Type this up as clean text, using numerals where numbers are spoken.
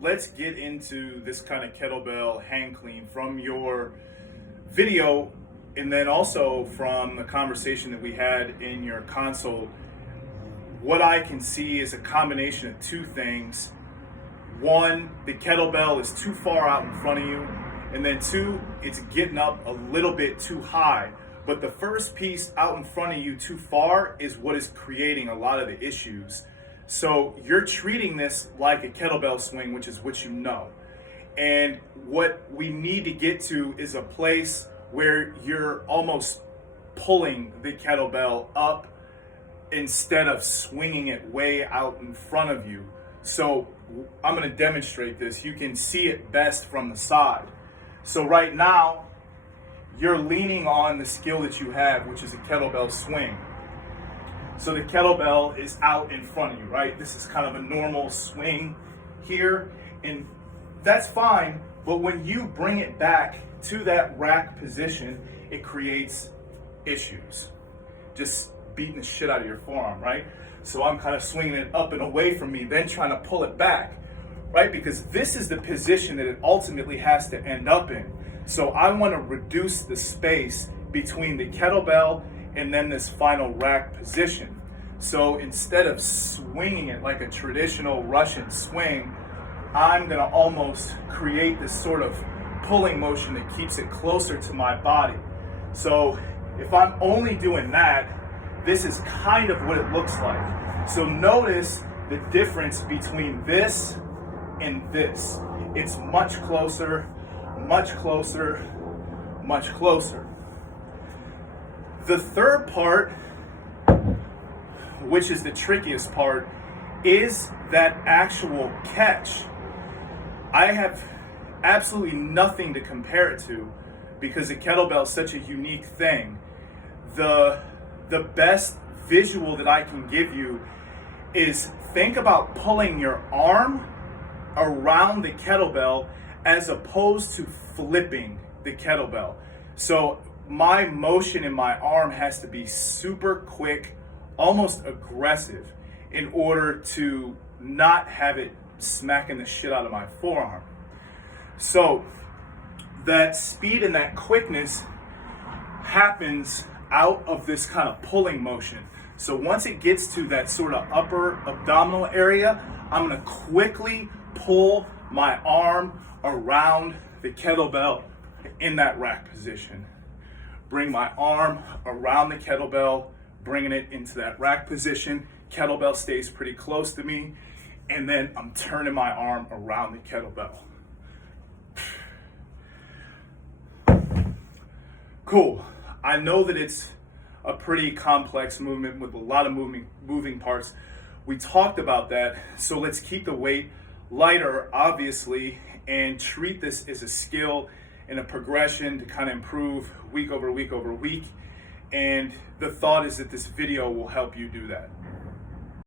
let's get into this kind of kettlebell hang clean from your video, and then also from the conversation that we had in your consult. What I can see is a combination of two things. One, the kettlebell is too far out in front of you, and then two, it's getting up a little bit too high. But the first piece, out in front of you too far, is what is creating a lot of the issues. So you're treating this like a kettlebell swing, which is what you know. And what we need to get to is a place where you're almost pulling the kettlebell up instead of swinging it way out in front of you. So I'm going to demonstrate this. You can see it best from the side. So right now, you're leaning on the skill that you have, which is a kettlebell swing. So the kettlebell is out in front of you, right? This is kind of a normal swing here, and that's fine, but when you bring it back to that rack position, it creates issues. Just beating the shit out of your forearm, right? So I'm kind of swinging it up and away from me, then trying to pull it back, right? Because this is the position that it ultimately has to end up in. So I want to reduce the space between the kettlebell and then this final rack position. So instead of swinging it like a traditional Russian swing, I'm going to almost create this sort of pulling motion that keeps it closer to my body. So if I'm only doing that, this is kind of what it looks like. So notice the difference between this and this. It's much closer, much closer, much closer. The third part, which is the trickiest part, is that actual catch. I have absolutely nothing to compare it to because the kettlebell is such a unique thing. The best visual that I can give you is think about pulling your arm around the kettlebell as opposed to flipping the kettlebell. So my motion in my arm has to be super quick, almost aggressive, in order to not have it smacking the shit out of my forearm. So that speed and that quickness happens out of this kind of pulling motion. So once it gets to that sort of upper abdominal area, I'm going to quickly pull my arm around the kettlebell in that rack position. Bring my arm around the kettlebell, bringing it into that rack position. Kettlebell stays pretty close to me, and then I'm turning my arm around the kettlebell. Cool. I know that it's a pretty complex movement with a lot of moving parts. We talked about that, so let's keep the weight lighter, obviously, and treat this as a skill and a progression to kind of improve week over week over week. And the thought is that this video will help you do that.